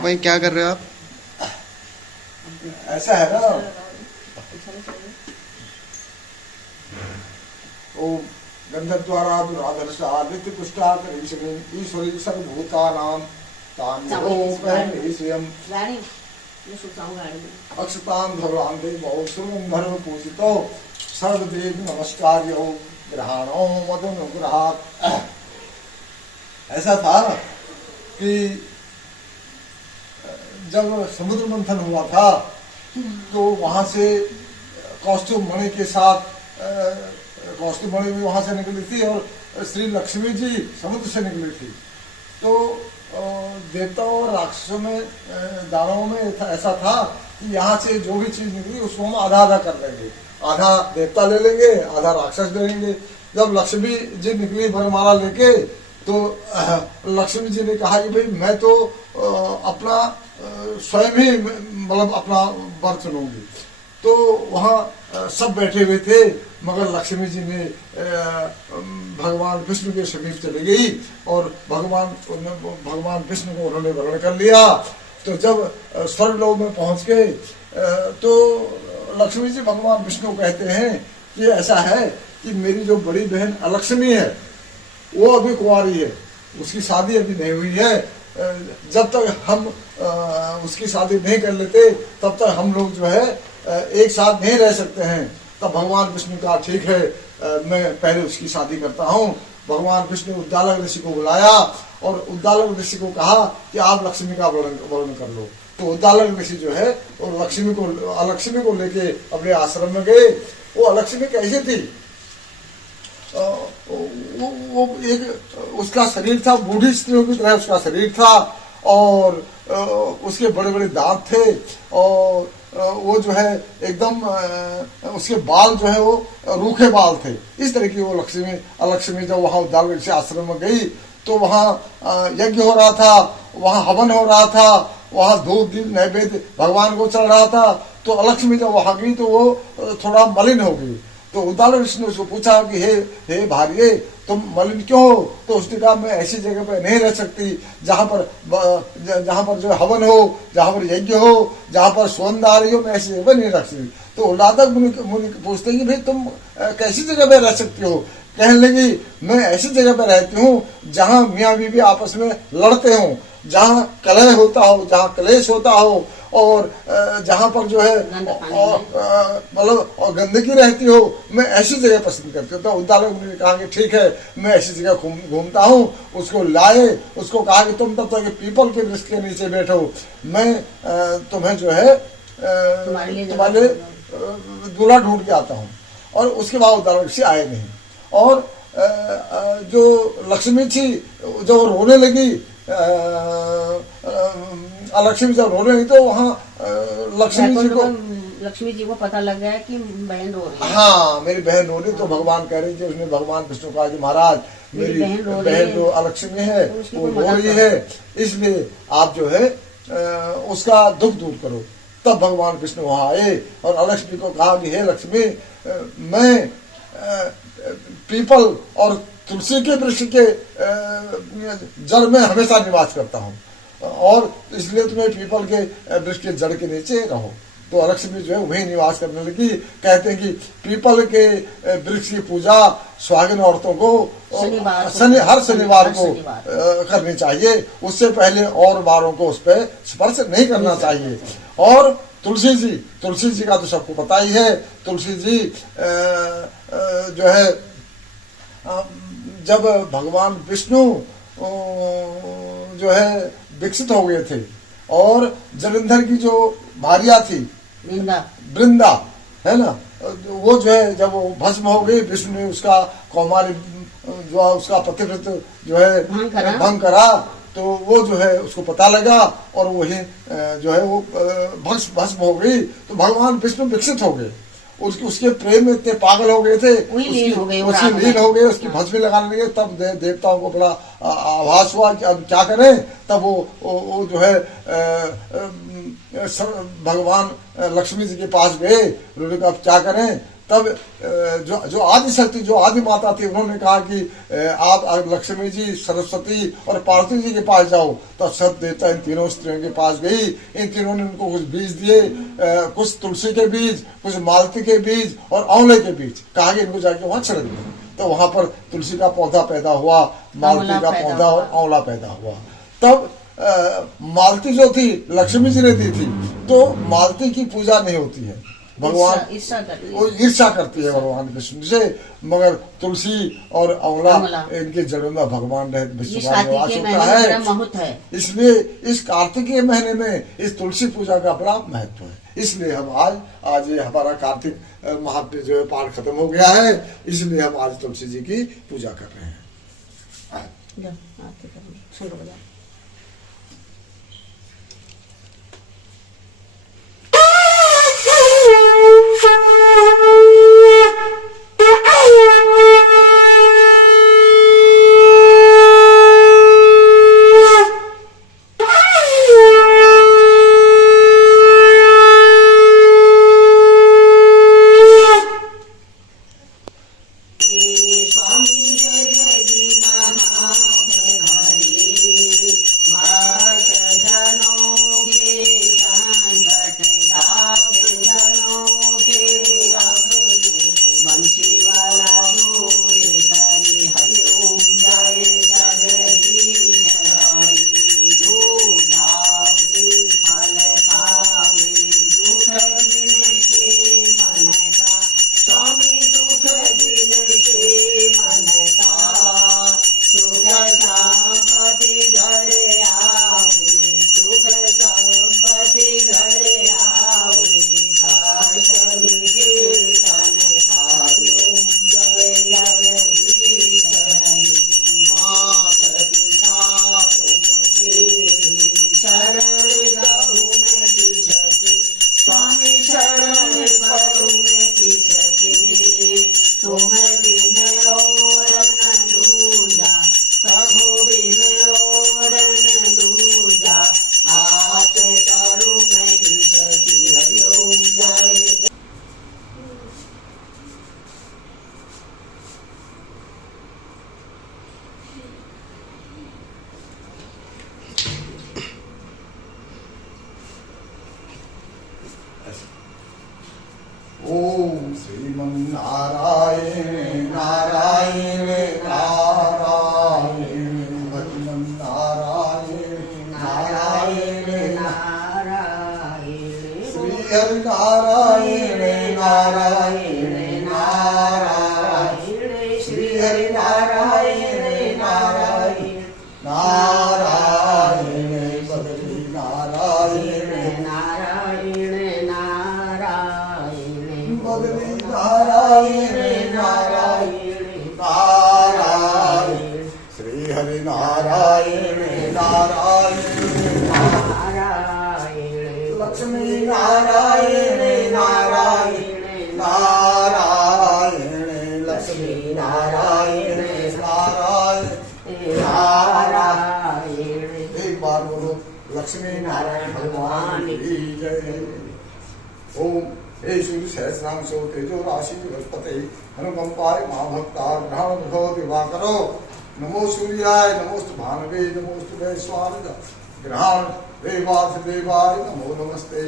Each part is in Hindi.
पापा ये क्या कर रहे हो आप? ऐसा है ना, ओ गंधद्वारा दुराधर्षा नित्य पुष्टा करीशनी ईश्वरी सर्वभूतानां तान्यो स्वयं अक्षतां धवलान्ते बहु सुरंधर पूजितो सर्वदेव नमस्कार्यो ग्रहाणो मदनुग्रहात्। ऐसा था कि जब समुद्र मंथन हुआ था तो वहां से कौस्तुभ मणि के साथ कौस्तुभ मणि भी वहां से निकली थी और श्री लक्ष्मी जी समुद्र से निकली थी। तो देवताओं और राक्षसों में दानवों में ऐसा था कि यहाँ से जो भी चीज निकली उसको हम आधा आधा कर लेंगे, आधा देवता ले लेंगे आधा राक्षस ले लेंगे। जब लक्ष्मी जी निकली वरमाला लेके तो लक्ष्मी जी ने कहा कि भाई मैं तो अपना स्वयं ही मतलब अपना वर चुनूंगी। तो वहाँ सब बैठे हुए थे मगर लक्ष्मी जी ने भगवान विष्णु के समीप चली गई और भगवान विष्णु को उन्होंने वर्ण कर लिया। तो जब स्वर्गलोक में पहुंच गए तो लक्ष्मी जी भगवान विष्णु कहते हैं कि ऐसा है कि मेरी जो बड़ी बहन अलक्ष्मी है वो अभी कुंवारी है, उसकी शादी अभी नहीं हुई है। जब तक हम उसकी शादी नहीं कर लेते तब तक हम लोग जो है एक साथ नहीं रह सकते हैं। तब भगवान विष्णु कहा ठीक है मैं पहले उसकी शादी करता हूँ। भगवान विष्णु उद्दालक ऋषि को बुलाया और उद्दालक ऋषि को कहा कि आप लक्ष्मी का वर्णन कर लो। तो उद्दालक ऋषि जो है वो अलक्ष्मी को लेके अपने आश्रम में गए। वो अलक्ष्मी कैसी थी? वो एक उसका शरीर था, बूढ़ी स्त्रियों की तरह उसका शरीर था और उसके बड़े बड़े दांत थे और वो जो है एकदम उसके बाल जो है वो रूखे बाल थे। इस तरह की वो अलक्ष्मी जब वहाँ उद्दालक ऋषि आश्रम में गई तो वहाँ यज्ञ हो रहा था, वहाँ हवन हो रहा था, वहाँ धूप दीप नैवेद्य भगवान को चल रहा था। तो अलक्ष्मी जब वहाँ गई तो वो थोड़ा मलिन हो गई। तो उद्दालक ऋषि ने उसको पूछा कि हे भार्ये तुम मलिन क्यों हो? तो उसने कहा मैं ऐसी जगह पर नहीं रह सकती जहाँ पर जो हवन हो, जहाँ पर यज्ञ हो, जहाँ पर सुगंध आ रही हो, मैं ऐसी जगह नहीं रह सकती। तो उद्दालक मुनि पूछते हैं कि भाई तुम कैसी जगह पर रह सकती हो? कहने लगी मैं ऐसी जगह पर रहती हूँ जहाँ मियाँ बीवी आपस में लड़ते हों, जहाँ कलह होता हो, जहाँ कलेश होता हो और जहाँ पर जो है मतलब और गंदगी रहती हो, मैं ऐसी जगह पसंद करती हूँ। तो उद्दालक ने कहा कि ठीक है मैं ऐसी जगह घूमता हूँ। उसको लाए, उसको कहा कि तुम तब तक पीपल के वृक्ष के नीचे बैठो, मैं तुम्हें जो है तुम्हारे दूल्हा ढूंढ के आता हूँ। और उसके बाद उद्दालक ऋषि आए नहीं। और जो लक्ष्मी थी जब रोने लगी, लक्ष्मी जब रोने लगी तो वहाँ लक्ष्मी जी को पता लग गया कि बहन रो रही है। हाँ मेरी बहन रो रही। तो भगवान कह रही थी, उसने भगवान विष्णु कहा कि महाराज मेरी बहन जो अलक्ष्मी है वो रो रही है, इसलिए आप जो है उसका दुख दूर करो। तब भगवान विष्णु वहाँ आए और अलक्ष्मी को कहा कि हे लक्ष्मी मैं पीपल और तुलसी के वृक्ष के जड़ में हमेशा निवास करता हूँ और इसलिए तुम्हें पीपल के वृक्ष के जड़ के नीचे रहो। तो अलक्ष्मी जो है वही निवास करने लगी। कहते हैं कि पीपल के वृक्ष की पूजा सुहागिन औरतों को हर शनिवार को करनी चाहिए, उससे पहले और बारों को उस पर स्पर्श नहीं करना चाहिए। और तुलसी जी का तो सबको पता ही है। तुलसी जी जो है जब भगवान विष्णु जो है विकसित हो गए थे और जलंधर की जो भार्या थी वृंदा है ना, वो जो है जब वो भस्म हो गई, विष्णु ने उसका कौमारी जो उसका पतिव्रत जो है भंग करा। तो वो जो है उसको पता लगा और वही जो है वो भस्म हो गई। तो भगवान विष्णु विकसित हो गए, उसके प्रेम में इतने पागल हो गए थे, लीन हो गए, उसकी भस्मी लगाने लगे। तब देवताओं को बड़ा आभास हुआ कि अब क्या करें। तब वो जो है भगवान लक्ष्मी जी के पास गए, उन्होंने कहा अब क्या करें। तब जो आदि शक्ति, जो आदि माता थी, उन्होंने कहा कि आप लक्ष्मी जी, सरस्वती और पार्वती जी के पास जाओ। तो सत देवता इन तीनों स्त्रियों के पास गई। इन तीनों ने उनको कुछ बीज दिए, कुछ तुलसी के बीज, कुछ मालती के बीज और आंवले के बीज। कहा कि इनको जाके वहां छिड़क दो। तो वहां पर तुलसी का पौधा पैदा हुआ, मालती का पौधा और आंवला पैदा हुआ। तब मालती जो थी लक्ष्मी जी ने दी थी, तो मालती की पूजा नहीं होती है, भगवान वो ईर्षा करती है भगवान विष्णु से। मगर तुलसी और आंवला इनके जड़ों में भगवान विष्णु का निवास होता है। इसलिए इस कार्तिकीय महीने में इस तुलसी पूजा का बड़ा महत्व है। इसलिए हम आज ये हमारा कार्तिक महात्म्य जो है पाठ खत्म हो गया है, इसलिए हम आज तुलसी जी की पूजा कर रहे हैं। ओम श्रीमन्नारायण नारायण नारायण भगवान नारायण नारायण नारायण श्री हरि नारायण नारायण नारायण श्री हरि नारायण नारायण नारायण बदरी नारायण नारायण बदरी नारायण नारायण नारायण श्री हरि नारायण नारायण नारायण लक्ष्मी नारायण नारायण नारायण लक्ष्मी नारायण नारायण नारायण। एक बार बोलो लक्ष्मी नारायण भगवान की जय। ओम हे सूर्य सहस्राम सो तेजो राशि बृहस्पति अनुकंपाय महाभक्ता ग्रहण विभव दिवाकरो नमो सूर्याय नमोस्तु भानवे नमोस्तु वैश्वानर ग्रहण देवास देवाय नमो नमस्ते।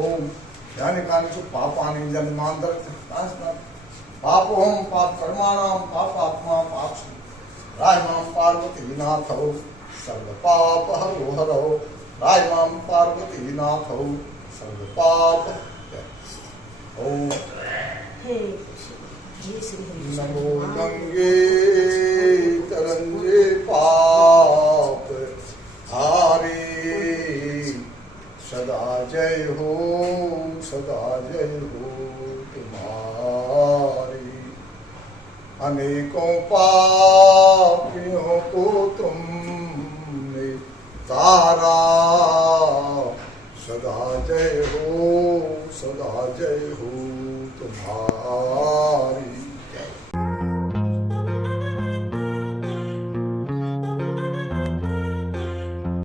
ओम यानी कानिषु पापानि जन्मांतर पापोहम पाप कर्माणां पापात्मा पाप रायमां पार्वती नाथौ सर्व पाप हरो हरो रायमां पार्वती नाथौ सर्व पाप। ओम हे कृष्ण, हे श्री हरि नमो गंगे तरंगे पाप हारे, सदा जय हो तुम्हारी। अनेकों पापियों को तुमने तारा, सदा जय हो तुम्हारी।